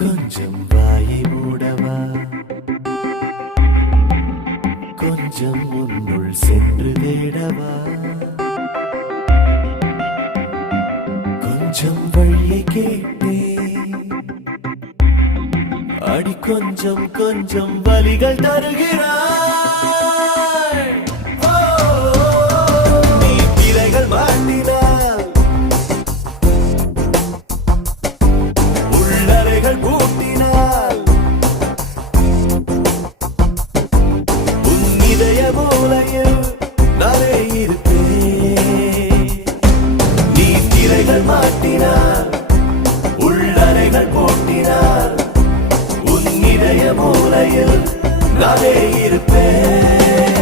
கொஞ்சம் வாயை மூடவா, கொஞ்சம் உன்னுள் சென்று தேடவா, கொஞ்சம் வழியை கேட்டே அடி கொஞ்சம் கொஞ்சம் வலிகள் தருகிறாய். ஓ, நீ திரைகள் மாட்டினாய், உள்ளறைகள் பூட்டினாய், உன் இதய மூலையில் நானே இருப்பேன். நீ திரைகள் மாட்டினார், உள்ளறைகள் பூட்டினார், உன் இதய மூலையில் நானே இருப்பேன்.